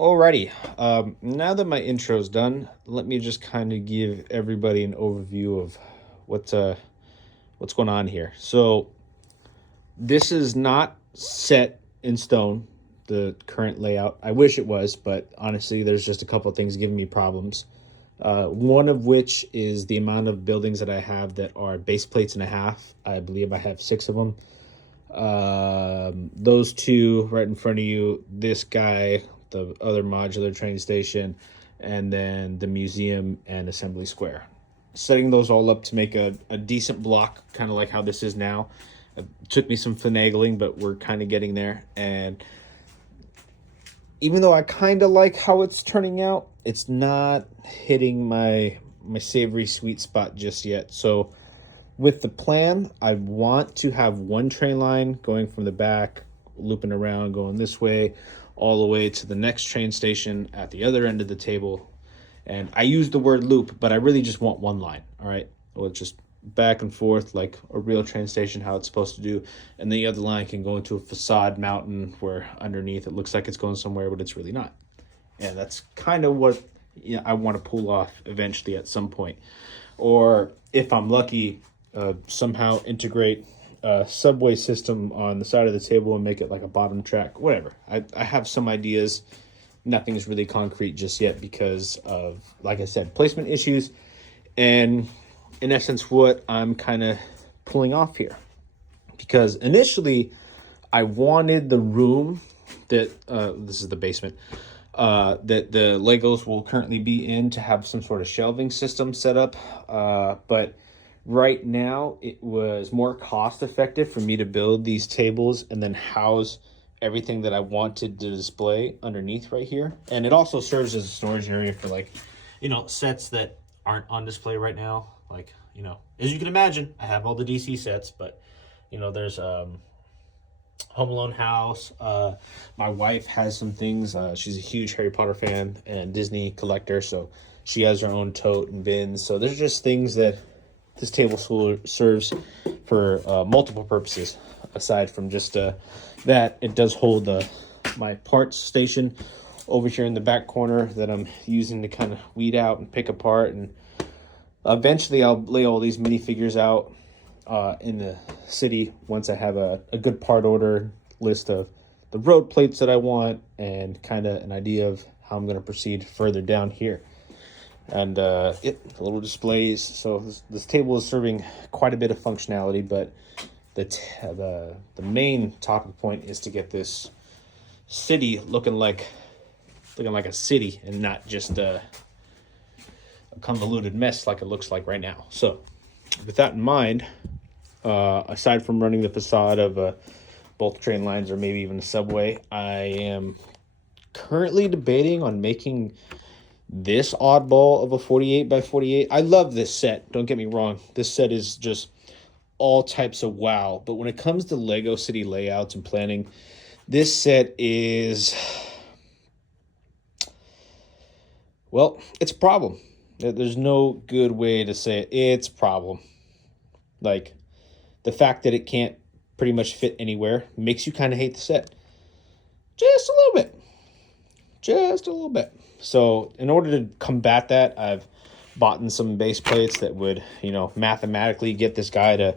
Alrighty. Now that my intro's done, let me just kind of give everybody an overview of what's uh what's going on here. So this is not set in stone, the current layout. I wish it was, but honestly, there's just a couple of things giving me problems. One of which is the amount of buildings that I have that are base plates and a half. I believe I have six of them. Those two right in front of you, this guy, the other modular train station, and then the museum and assembly square. Setting those all up to make a decent block, kind of like how this is now. It took me some finagling, but we're kind of getting there. And even though I kind of like how it's turning out, it's not hitting my savory sweet spot just yet. So with the plan, I want to have one train line going from the back, looping around, going this way, all the way to the next train station at the other end of the table. And I use the word loop, but I really just want one line. All right. Well, it's just back and forth like a real train station, how it's supposed to do. And the other line can go into a facade mountain where underneath it looks like it's going somewhere, but it's really not. And that's kind of what I want to pull off eventually at some point. Or if I'm lucky, somehow integrate a subway system on the side of the table and make it like a bottom track, whatever. I have some ideas. Nothing's really concrete just yet because of, like I said, placement issues and in essence what I'm kind of pulling off here. Because initially I wanted the room that this is the basement that the Legos will currently be in to have some sort of shelving system set up, but right now it was more cost effective for me to build these tables and then house everything that I wanted to display underneath right here. And it also serves as a storage area for like, sets that aren't on display right now. Like, as you can imagine, I have all the DC sets, but there's Home Alone house. My wife has some things. She's a huge Harry Potter fan and Disney collector, so she has her own tote and bins. So there's just things that this table serves for multiple purposes aside from just that. It does hold my parts station over here in the back corner that I'm using to kind of weed out and pick apart, and eventually I'll lay all these minifigures out in the city once I have a good part order list of the road plates that I want and kind of an idea of how I'm going to proceed further down here. And little displays. So this table is serving quite a bit of functionality, but the main topic point is to get this city looking like a city and not just a convoluted mess like it looks like right now. So with that in mind, aside from running the facade of both train lines or maybe even a subway, I am currently debating on making this oddball of a 48 by 48. I love this set, don't get me wrong. This set is just all types of wow. But when it comes to Lego City layouts and planning, this set is, well, it's a problem. There's no good way to say it. It's a problem. Like, the fact that it can't pretty much fit anywhere makes you kind of hate the set. Just a little bit. Just a little bit. So in order to combat that, I've bought in some base plates that would, mathematically get this guy to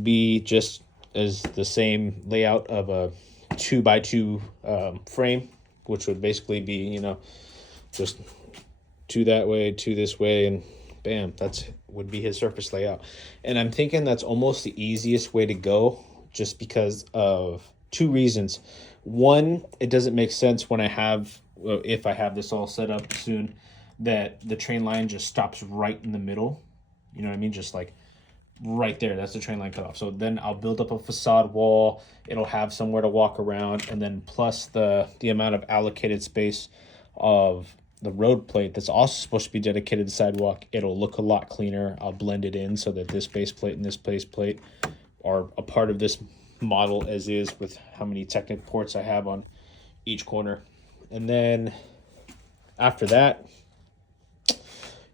be just as the same layout of a 2x2 frame, which would basically be, just two that way, two this way, and bam, that's would be his surface layout. And I'm thinking that's almost the easiest way to go just because of two reasons. One, it doesn't make sense when if I have this all set up soon, that the train line just stops right in the middle. You know what I mean? Just like right there, that's the train line cut off. So then I'll build up a facade wall. It'll have somewhere to walk around, and then plus the amount of allocated space of the road plate that's also supposed to be dedicated to sidewalk. It'll look a lot cleaner. I'll blend it in so that this base plate and this base plate are a part of this model as is, with how many Technic ports I have on each corner. And then after that,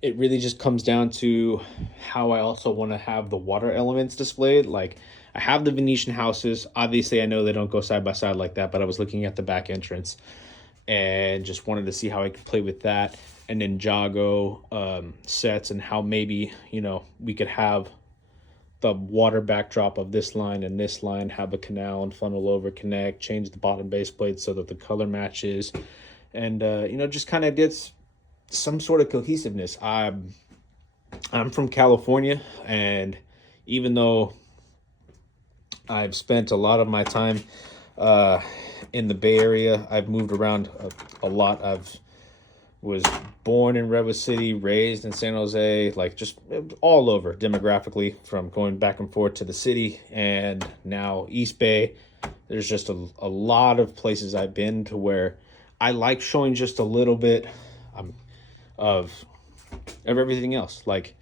it really just comes down to how I also want to have the water elements displayed. Like, I have the Venetian houses. Obviously, I know they don't go side by side like that, but I was looking at the back entrance. and just wanted to see how I could play with that. And Ninjago sets, and how maybe, you know, we could have the water backdrop of this line and this line have a canal and funnel over, connect, change the bottom base plate so that the color matches, and you know, just kind of gets some sort of cohesiveness. I'm from California, and even though I've spent a lot of my time in the Bay Area, I've moved around a lot. I've was born in Redwood City, raised in San Jose, like just all over demographically, from going back and forth to the city and now East Bay. There's just a lot of places I've been to where I like showing just a little bit of everything else. Like,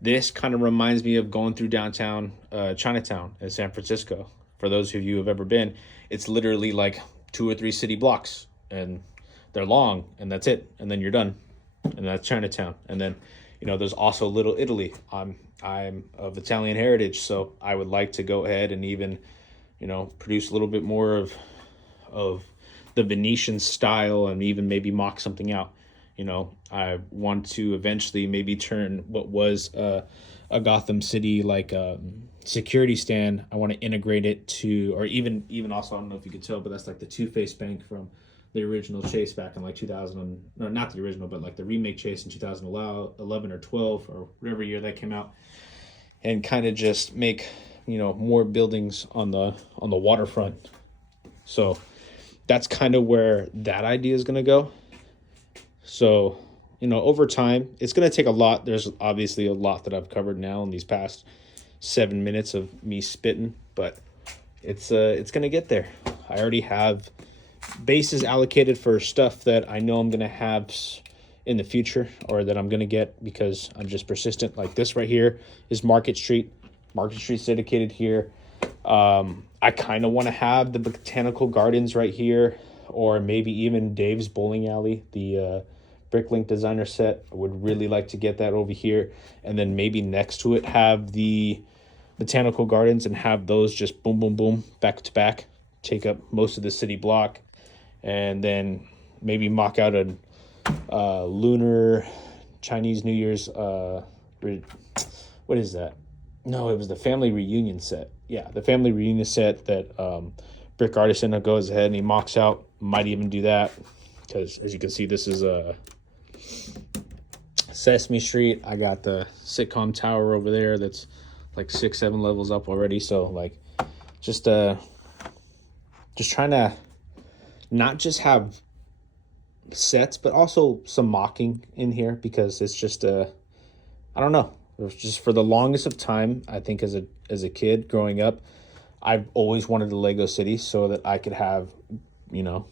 this kind of reminds me of going through downtown Chinatown in San Francisco. For those of you who have ever been, it's literally like 2 or 3 city blocks, and they're long, and that's it, and then you're done, and that's Chinatown. And then, you know, there's also Little Italy. I'm of Italian heritage, so I would like to go ahead and even, you know, produce a little bit more of the Venetian style, and even maybe mock something out. You know, I want to eventually maybe turn what was a Gotham City like security stand. I want to integrate it to, or even also, I don't know if you could tell, but that's like the Two-Face Bank from the original Chase back in like 2000, no, not the original, but like the remake Chase in 2011 or 12 or whatever year that came out, and kind of just make, you know, more buildings on the waterfront. So that's kind of where that idea is going to go. So, you know, over time, it's going to take a lot. There's obviously a lot that I've covered now in these past 7 minutes of me spitting, but it's going to get there. I already have bases allocated for stuff that I know I'm going to have in the future, or that I'm going to get because I'm just persistent. Like this right here is Market Street. Market Street's dedicated here. I kind of want to have the botanical gardens right here, or maybe even Dave's bowling alley, the Bricklink designer set. I would really like to get that over here, and then maybe next to it have the botanical gardens, and have those just boom, boom, boom, back to back, take up most of the city block. And then maybe mock out a lunar Chinese New Year's, what is that? No, it was the family reunion set. Yeah, the family reunion set that Brick Artisan goes ahead and he mocks out. Might even do that, because as you can see, this is a Sesame Street. I got the sitcom tower over there that's like 6-7 levels up already. So like, just trying to not just have sets, but also some mocking in here, because it's just I don't know. It was just, for the longest of time, I think as a kid growing up, I've always wanted a Lego city so that I could have, you know,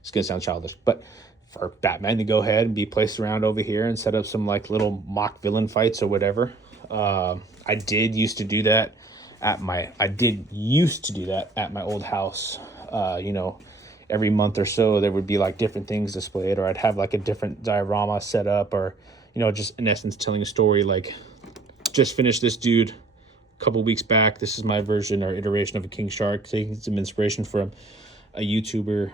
it's gonna sound childish, but for Batman to go ahead and be placed around over here and set up some like little mock villain fights or whatever. I did used to do that at my old house. You know, every month or so there would be like different things displayed, or I'd have like a different diorama set up, or, you know, just in essence telling a story. Like, just finished this dude a couple weeks back. This is my version or iteration of a king shark, taking some inspiration from a YouTuber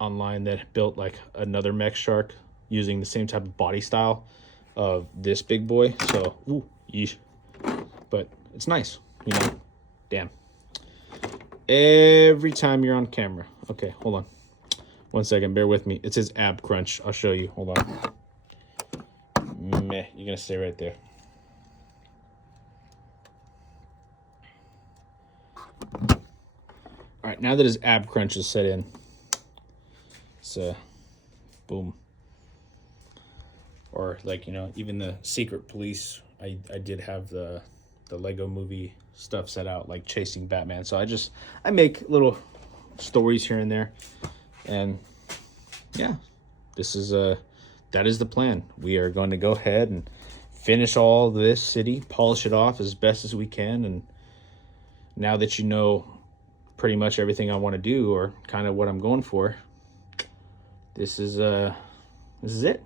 online that built like another mech shark using the same type of body style of this big boy. So, ooh, yeesh. But it's nice, you know. Damn. Every time you're on camera. Okay, hold on. 1 second, bear with me. It says ab crunch. I'll show you. Hold on. Meh, you're gonna stay right there. All right, now that his ab crunch is set in, it's boom. Or like, you know, even the Secret Police, I did have the Lego movie stuff set out, like chasing Batman. So I make little stories here and there, and yeah, that is the plan. We are going to go ahead and finish all this city, polish it off as best as we can, and now that you know pretty much everything I want to do, or kind of what I'm going for, this is it.